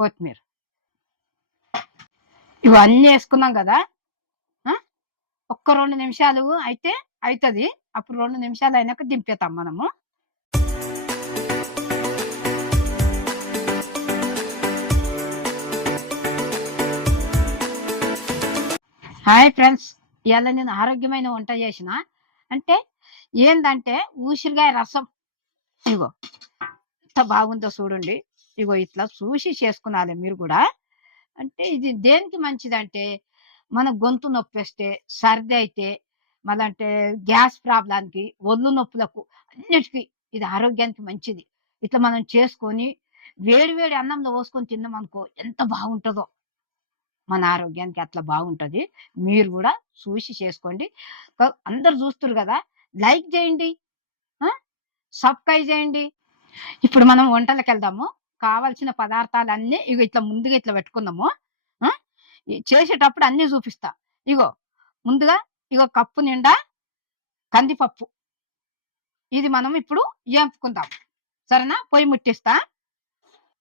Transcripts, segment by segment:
కొత్తిమీర ఇవన్నీ వేసుకున్నాం కదా. ఒక్క 2 నిమిషాలు అయితే అవుతుంది. అప్పుడు 2 నిమిషాలు అయినాక దింపేతాం మనము. హాయ్ ఫ్రెండ్స్, ఇవాళ నేను ఆరోగ్యమైన వంట చేసిన. అంటే ఏందంటే ఊసిరికాయ రసం. ఇగో ఎంత బాగుందో చూడండి. ఇగో ఇట్లా చూసి చేసుకున్నాలి మీరు కూడా. అంటే ఇది దేనికి మంచిదంటే మన గొంతు నొప్పి వస్తే, సర్ది అయితే, మళ్ళంటే గ్యాస్ ప్రాబ్లానికి, ఒళ్ళు నొప్పులకు అన్నిటికీ ఇది ఆరోగ్యానికి మంచిది. ఇట్లా మనం చేసుకొని వేడి వేడి అన్నంలో పోసుకొని తిన్నామనుకో ఎంత బాగుంటుందో. మన ఆరోగ్యానికి అట్లా బాగుంటది. మీరు కూడా చూసి చేసుకోండి. అందరు చూస్తున్నారు కదా, లైక్ చేయండి, సబ్స్క్రైబ్ చేయండి. ఇప్పుడు మనం వంటలకు వెళ్దాము. కావలసిన పదార్థాలన్నీ ఇగో ఇట్లా ముందుగా ఇట్లా పెట్టుకుందాము. చేసేటప్పుడు అన్నీ చూపిస్తా. ఇగో ముందుగా ఇగో కప్పు నిండా కందిపప్పు. ఇది మనం ఇప్పుడు ఏంపుకుందాం. సరేనా? పొయ్యి ముట్టిస్తా.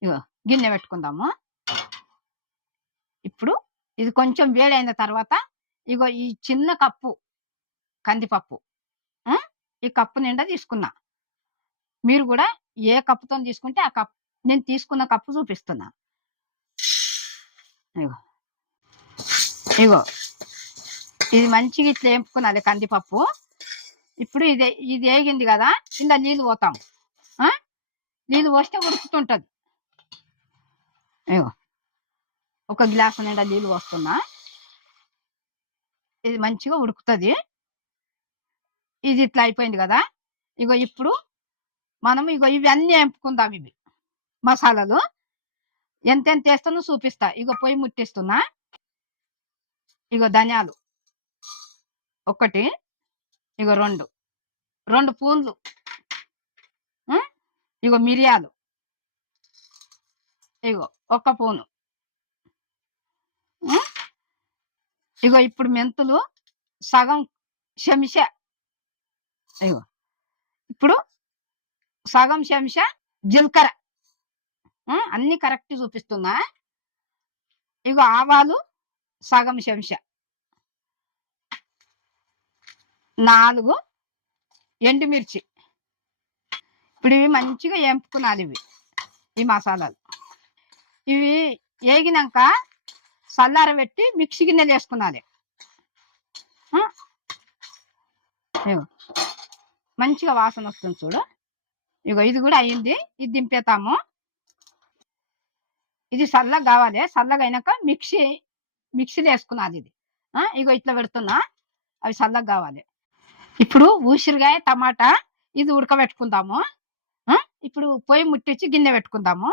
ఇగో గిన్నె పెట్టుకుందాము. ఇప్పుడు ఇది కొంచెం వేడైన తర్వాత ఇగో ఈ చిన్న కప్పు కందిపప్పు, ఈ కప్పు నిండా తీసుకున్నా. మీరు కూడా ఏ కప్పుతో తీసుకుంటే ఆ కప్పు, నేను తీసుకున్న కప్పు చూపిస్తున్నా. ఇగో ఇగో ఇది మంచిగా ఇట్లా వేపుకున్నది కందిపప్పు. ఇప్పుడు ఇది వేగింది కదా, ఇందా నీళ్ళు పోతాం. నీళ్ళు పోస్తే ఉడుకుతుంటది. ఇగో ఒక గ్లాసు నిండా నీళ్ళు పోస్తున్నా. ఇది మంచిగా ఉడుకుతుంది. ఇది ఇట్లా అయిపోయింది కదా. ఇగో ఇప్పుడు మనం ఇగో ఇవన్నీ వేపుకుందాం. ఇవి మసాలాలు ఎంతెంత వేస్తానో చూపిస్తా. ఇగో పొయ్యి ముట్టిస్తున్నా. ఇగో ధనియాలు 1, ఇగో 2 పూన్లు, ఇగో మిరియాలు ఇగో 1 పూను, ఇగో ఇప్పుడు మెంతులు సగం చెంచా, ఇగో ఇప్పుడు సగం చెంచా జీలకర్ర, అన్ని కరెక్ట్ చూపిస్తున్నా. ఇగో ఆవాలు సగం చెంచా, 4 ఎండుమిర్చి. ఇప్పుడు ఇవి మంచిగా వేపుకున్నాలి. ఈ మసాలాలు ఇవి వేగినాక చల్లారబెట్టి మిక్సీ గిన్నెలు వేసుకున్నాలి. మంచిగా వాసన వస్తుంది చూడు. ఇగో ఇది కూడా అయింది. ఇది దింపేతాము. ఇది చల్లగా కావాలి. చల్లగా అయినాక మిక్సీలో వేసుకున్నది ఇది. ఇగో ఇట్లా పెడుతున్నా, అవి చల్లగా కావాలి. ఇప్పుడు ఊసిరికాయ టమాటా ఇది ఉడకబెట్టుకుందాము. ఇప్పుడు పొయ్యి ముట్టించి గిన్నె పెట్టుకుందాము.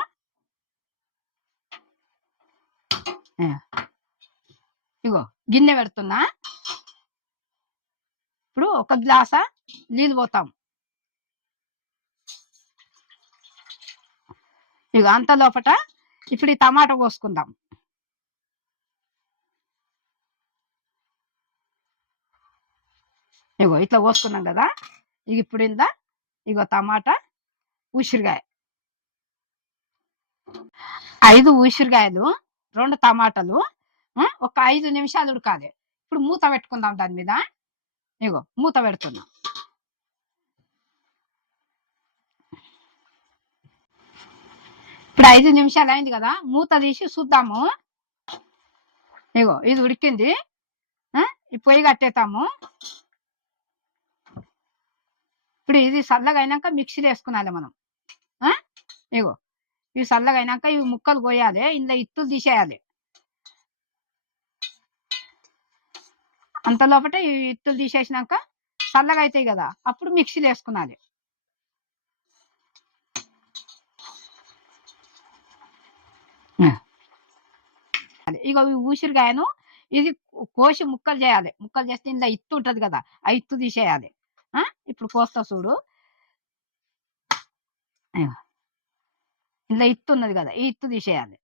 ఇగో గిన్నె పెడుతున్నా. ఇప్పుడు 1 గ్లాసా నీళ్ళు పోతాం. ఇగో అంత లోపట ఇప్పుడు ఈ టమాటా కోసుకుందాం. ఇగో ఇట్లా కోసుకున్నాం కదా. ఇప్పుడు ఇగో టమాటా, ఉసిరికాయ, 5 ఉసిరికాయలు, 2 టమాటాలు, ఒక 5 నిమిషాలు ఉడకాలి. ఇప్పుడు మూత పెట్టుకుందాం దాని మీద. ఇగో మూత పెడుతున్నా. ఇప్పుడు 5 నిమిషాలు అయింది కదా, మూత తీసి చూద్దాము. ఇగో ఇది ఉడికింది. ఈ పొయ్యి కట్టేతాము. ఇప్పుడు ఇది చల్లగా అయినాక మిక్సీలో వేసుకున్నాలి మనం. ఇగో ఇవి చల్లగా అయినాక ఇవి ముక్కలు కోయాలి, ఇందులో ఇత్తులు తీసేయాలి. అంత లోపల ఈ ఇత్తులు తీసేసినాక చల్లగా అవుతాయి కదా, అప్పుడు మిక్సీలో వేసుకున్నాలి. ఇక ఊసిరికాయను ఇది కోసి ముక్కలు చేయాలి. ముక్కలు చేస్తే ఇందులో ఇత్తు ఉంటది కదా, ఆ ఇత్తు తీసేయాలి. ఇప్పుడు కోస్తా చూడు. ఇందులో ఇత్తు ఉన్నది కదా, ఈ ఇత్తు తీసేయాలి.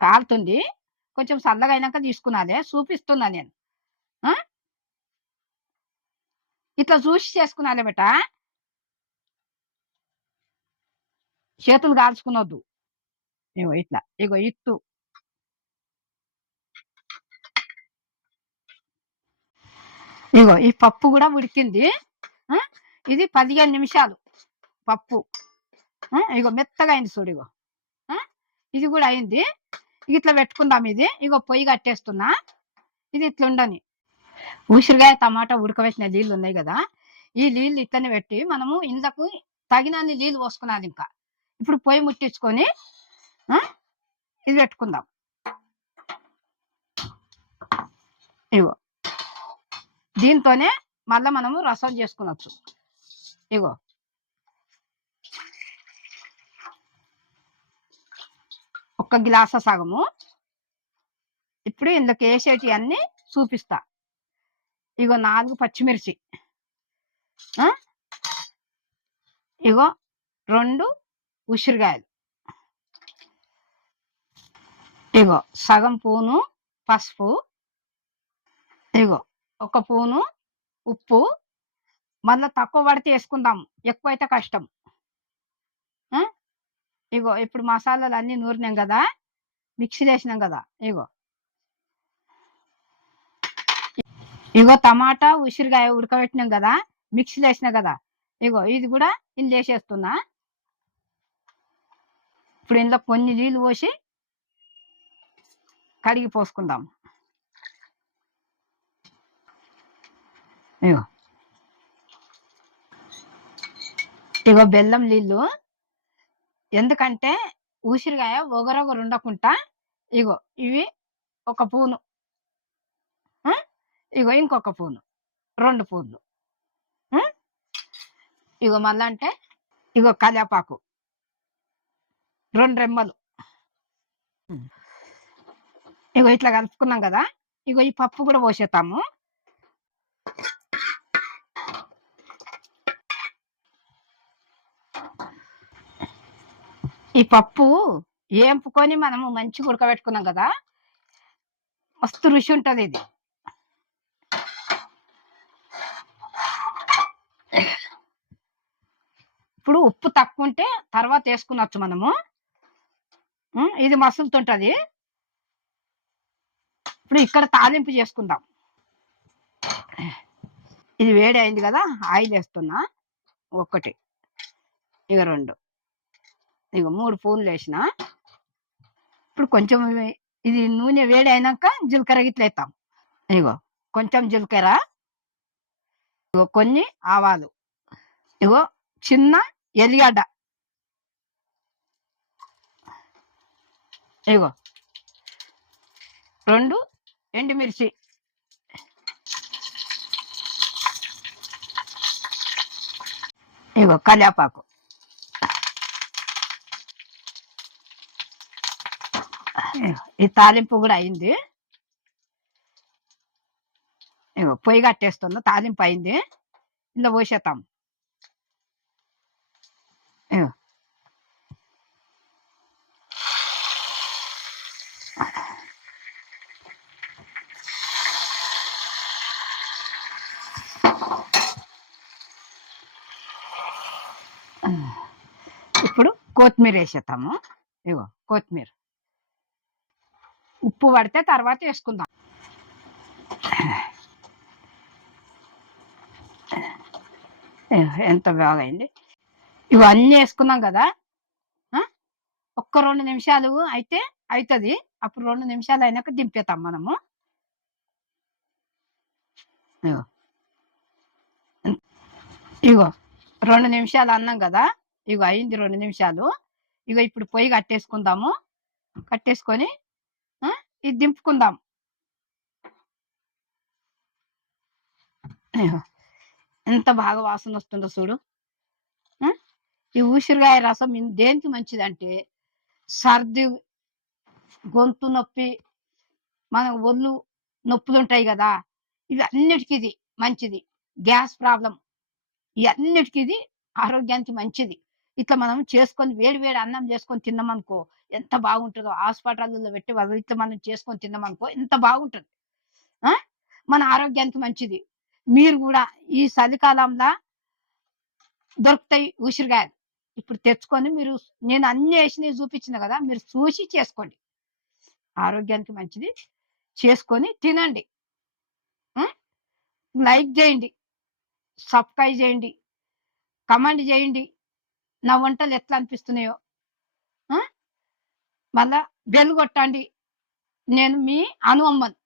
కాలుతుంది, కొంచెం చల్లగా అయినాక తీసుకున్నాలి. చూపిస్తున్నా నేను. ఇట్లా చూసి చేసుకున్నాలే బెట. చేతులు కాల్చుకునొద్దు. ఇగో ఇట్లా. ఇగో ఇత్తు. ఇగో ఈ పప్పు కూడా ఉడికింది. ఇది 15 నిమిషాలు పప్పు. ఇగో మెత్తగా అయింది చూడు. ఇగో ఇది కూడా అయింది. ఇట్లా పెట్టుకుందాం. ఇది ఇగో పొయ్యి కట్టేస్తున్నా. ఇది ఇట్లా ఉండని. ఉసిరికాయ టమాటా ఉడకబెట్టిన నీళ్ళు ఉన్నాయి కదా, ఈ నీళ్ళు ఇట్లనే పెట్టి మనము ఇండ్లకు తగినన్ని నీళ్ళు పోసుకున్నది. ఇంకా ఇప్పుడు పొయ్యి ముట్టించుకొని ఇది పెట్టుకుందాం. ఇగో దీంతోనే మళ్ళా మనము రసం చేసుకునొచ్చు. ఇగో ఒక్క గ్లాస సగము. ఇప్పుడు ఇందులోకి వేసేటి అన్ని చూపిస్తా. ఇగో 4 పచ్చిమిర్చి, ఇగో 2 ఉసిరికాయలు, ఇగో సగం పూను పసుపు, ఇగో 1 పూను ఉప్పు. మళ్ళీ తక్కువ పడితే వేసుకుందాం, ఎక్కువైతే కష్టం. ఇగో ఇప్పుడు మసాలాలు అన్ని నూరినాం కదా, మిక్సీలో వేసినాం కదా. ఇగో టమాటా ఉసిరికాయ ఉడకబెట్టినాం కదా, మిక్సీలో వేసినా కదా. ఇగో ఇది కూడా ఇందులో వేసేస్తున్నా. ఇప్పుడు ఇందులో కొన్ని నీళ్ళు పోసి కడిగి పోసుకుందాం. ఇగో బెల్లం నీళ్ళు. ఎందుకంటే ఉసిరికాయ ఒగరొగరు ఉండకుండా ఇగో ఇవి 1 పూను, ఇగో ఇంకొక పూను, 2 పూన్లు. ఇగో మళ్ళా అంటే ఇగో కల్యాపాకు 2 రెమ్మలు. ఇగో ఇట్లా కలుపుకున్నాం కదా. ఇగో ఈ పప్పు కూడా పోసేస్తాము. ఈ పప్పు ఏంపుకొని మనము మంచిగా ఉడకబెట్టుకున్నాం కదా, మస్తు రుచి ఉంటుంది ఇది. ఇప్పుడు ఉప్పు తక్కువ ఉంటే తర్వాత వేసుకునొచ్చు మనము. ఇది మసులుతుంటది. ఇప్పుడు ఇక్కడ తాలింపు చేసుకుందాం. ఇది వేడి అయింది కదా, ఆయిల్ వేస్తున్నా. 1, ఇక 2, ఇక 3 పూన్లు వేసిన. ఇప్పుడు కొంచెం ఇది నూనె వేడి అయినాక జీలకర్ర గిట్ల వేస్తాం. ఇగో కొంచెం జీలకర్ర, ఇగో కొన్ని ఆవాలు, ఇగో చిన్న ఎల్లిగడ్డ, ఇగో 2 ఎండుమిర్చి, ఇగో కల్యాపాకు. ఈ తాలింపు కూడా అయింది. ఇగో పొయ్యి కట్టేస్తున్నా. తాలింపు అయింది, ఇందులో పోసేస్తాం. ఇప్పుడు కొత్తిమీర వేసేస్తాము. ఇగో కొత్తిమీర. ఉప్పు పడితే తర్వాత వేసుకుందాం. ఎంత బాగా అయింది. ఇవన్నీ వేసుకున్నాం కదా, 2 నిమిషాలు అయితే అవుతుంది. అప్పుడు 2 నిమిషాలు అయినాక దింపేతాం మనము. ఇగో 2 నిమిషాలు అన్నాం కదా, ఇగో అయింది 2 నిమిషాలు. ఇగో ఇప్పుడు పొయ్యి కట్టేసుకుందాము. కట్టేసుకొని ఇది దింపుకుందాం. ఎంత బాగా వాసన వస్తుందో చూడు. ఈ ఉసిరికాయ రసం దేనికి మంచిదంటే సర్ది, గొంతు నొప్పి, మన ఒళ్ళు నొప్పులు ఉంటాయి కదా, ఇవి అన్నిటికీ ఇది మంచిది. గ్యాస్ ప్రాబ్లం, ఇవన్నిటికీ ఇది ఆరోగ్యానికి మంచిది. ఇట్లా మనం చేసుకొని వేడి వేడి అన్నం చేసుకొని తిన్నామనుకో ఎంత బాగుంటుందో. హాస్పిటల్లో పెట్టి వాళ్ళు ఇట్లా మనం చేసుకొని తిన్నామనుకో ఎంత బాగుంటుంది. మన ఆరోగ్యానికి మంచిది. మీరు కూడా ఈ చలికాలంలో దొరుకుతాయి ఉసిరికాయలు. ఇప్పుడు తెచ్చుకొని మీరు నేను అన్ని ఏసినయి చూపించిన కదా! మీరు చూసి చేసుకోండి. ఆరోగ్యానికి మంచిది. చేసుకొని తినండి. హ్మ్. లైక్ జేయండి. సబ్‌స్క్రైబ్ జేయండి. కమెంట్ జేయండి. నా వంటలు ఎట్లా అనిపిస్తున్నాయో. ఆ! మళ్ళా బెల్ గొట్టండి. నేను మీ అను అమ్మను.